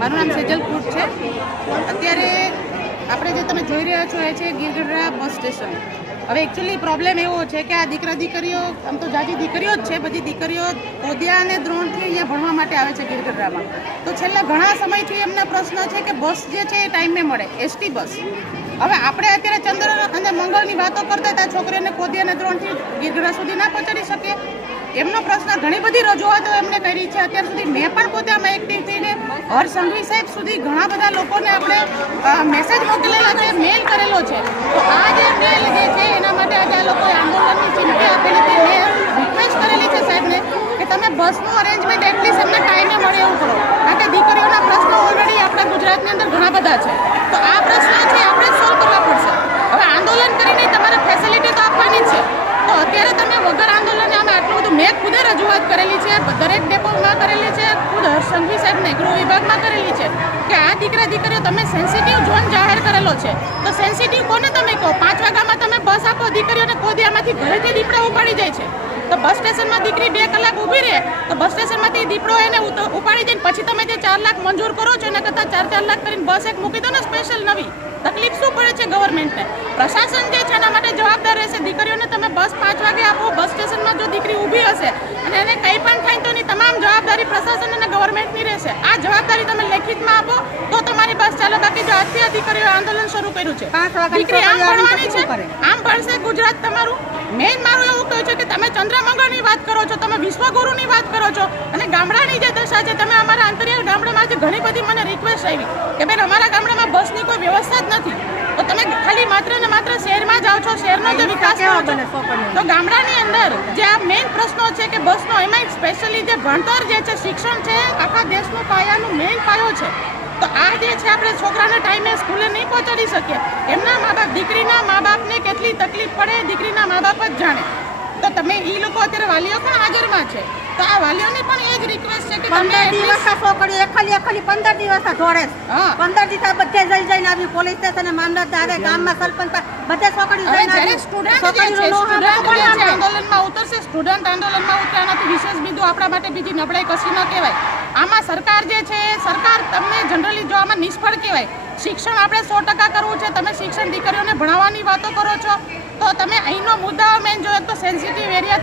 મારું નામ સેજલ કુટ છે। અત્યારે આપણે જે તમે જોઈ રહ્યા છો એ છે ગીરગઢડા બસ સ્ટેશન। હવે એકચ્યુઅલી પ્રોબ્લેમ એવો છે કે આ દીકરા દીકરીઓ આમ તો જાજી દીકરીઓ જ છે, બધી દીકરીઓ કોદિયા અને દ્રોણથી અહીંયા ભણવા માટે આવે છે ગીરગઢડામાં। તો છેલ્લા ઘણા સમયથી એમના પ્રશ્ન છે કે બસ જે છે એ ટાઈમે મળે, એસટી બસ। હવે આપણે અત્યારે ચંદ્ર અને મંગળની વાતો કરતા હતા, છોકરીઓને કોદિયા અને દ્રોણથી ગીરગઢડા સુધી ના પહોંચાડી શકીએ। એમનો પ્રશ્ન ઘણી બધી રજૂઆતો એમને કરી છે। અત્યાર સુધી મેં પણ પોતે આમાં એક્ટિવ થઈને હર સંઘવી સાહેબ સુધી ઘણા બધા લોકોને આપણે મેસેજ મોકલેલા છે, મેલ કરેલો છે। તો આ જે મેલ જે છે એના માટે આજે આ લોકોએ આંદોલનની ચીમકી આપેલી છે। મેં રિક્વેસ્ટ કરેલી છે સાહેબને કે તમે બસનું અરેન્જમેન્ટ એટલીસ્ટ એમને ટાઈમે મળે એવું કરો, કારણ કે દીકરીઓના પ્રશ્નો ઓલરેડી આપણા ગુજરાતની અંદર ઘણા બધા છે। તો આ પ્રશ્નો છે આપણે સોલ્વ કરવા પડશે। હવે આંદોલન કરીને તમારે ફેસિલિટી તો આપવાની જ છે। તો અત્યારે તમે વગર આંદોલને અમે આટલું બધું, મેં ખુદે રજૂઆત કરેલી છે, દરેક ડેપોમાં કરેલી છે, ખુદ હર્ષસંઘવી સાહેબને ગૃહ વિભાગમાં કરેલી છે કે આ દીકરા દીકરીઓ તમે સેન્સિટિવ ઝોન જાહેર કરેલો છે। તો સેન્સિટિવ કોને તમે કહો? 5 વાગ્યામાં તમે બસ આપો, દીકરીઓને કોદિયામાંથી ઘરેથી દીપડા ઉપાડી જાય છે। તો બસ સ્ટેશનમાં દીકરી 2 કલાક ઊભી રહે તો બસ સ્ટેશનમાંથી દીપડો એને ઉપાડી જાય, પછી તમે જે 4 લાખ મંજૂર કરો છો એના કરતાં 4 લાખ કરીને બસ એક મૂકી દો ને સ્પેશિયલ નવી। તકલીફ શું પડે છે ગવર્મેન્ટને? પ્રશાસન જે છે એના માટે જવાબદાર રહેશે। દીકરીઓને તમે બસ 5 વાગે આપો, બસ સ્ટેશનમાં જો દીકરી ઊભી હશે અને એને કંઈ પણ થાય તો એની તમામ જવાબદારી પ્રશાસન અને ગવર્મેન્ટની રહેશે। આ જવાબદારી તમે લેખિતમાં આપો તો તમારી બસ ચાલે। બાકી જો આજથી આ દીકરીઓએ આંદોલન શરૂ કર્યું છે, દીકરી આમ ભણવાની છે, આમ ભણશે ગુજરાત તમારું। મેઇન મારું એવું કહ્યું છે કે તમે ચંદ્રમંગળની વાત કરો છો, તમે વિશ્વગુરુની વાત કરો છો, અને ગામડાની જે દશા છે, તમે અમારા અંતરિયાળ ગામડામાં જે ઘણી બધી મને રિક્વેસ્ટ આવી કે બેન અમારા ગામડામાં બસની કોઈ વ્યવસ્થા જ નથી, તો તમે ખાલી માત્ર ને માત્ર શહેરમાં જાઓ છો, શહેરનો જે વિકાસ કરો છો, તો ગામડાની અંદર જે આ મેઇન પ્રશ્નો છે કે બસનો, એમાં સ્પેશિયલી જે ભણતર જે છે, શિક્ષણ છે, આખા દેશનો પાયાનું મેઇન પાયો છે। તો આ જે છે આપણે છોકરાને ટાઈમે સ્કૂલે નહીં પહોંચાડી શકીએ। એમના મા બાપ, દીકરીના મા બાપને કેટલી તકલીફ પડે દીકરીના મા બાપ જ જાણે। તો તમે એ લોકો અત્યારે વાલીઓ પણ હાજરમાં છે, તો આ વાલીઓને પણ એ જ રિક્વેસ્ટ છે કે તમે 15 દિવસ છોકરી ખાલી 15 દિવસ દોડે, 15 દિવસ બધે જઈને આવી પોલીસ સ્ટેશન, મામલતદારે, ગામમાં સરપંચ, બધે છોકરી જ્યારે સ્ટુડન્ટ આંદોલનમાં ઉતરશે, સ્ટુડન્ટ આંદોલનમાં ઉતરવાથી વિશેષ બીજું આપણા માટે બીજી નબળાઈ કશી ન કહેવાય। આમાં સરકાર જે છે, સરકાર તમને જનરલી જો આમાં નિષ્ફળ કહેવાય। શિક્ષણ આપણે 100% કરવું છે, તમે શિક્ષણ દીકરીઓને ભણાવવાની વાતો કરો છો, તો તમે અહીંનો મુદ્દાઓ મેન જો એક તો સેન્સિટિવ એરિયા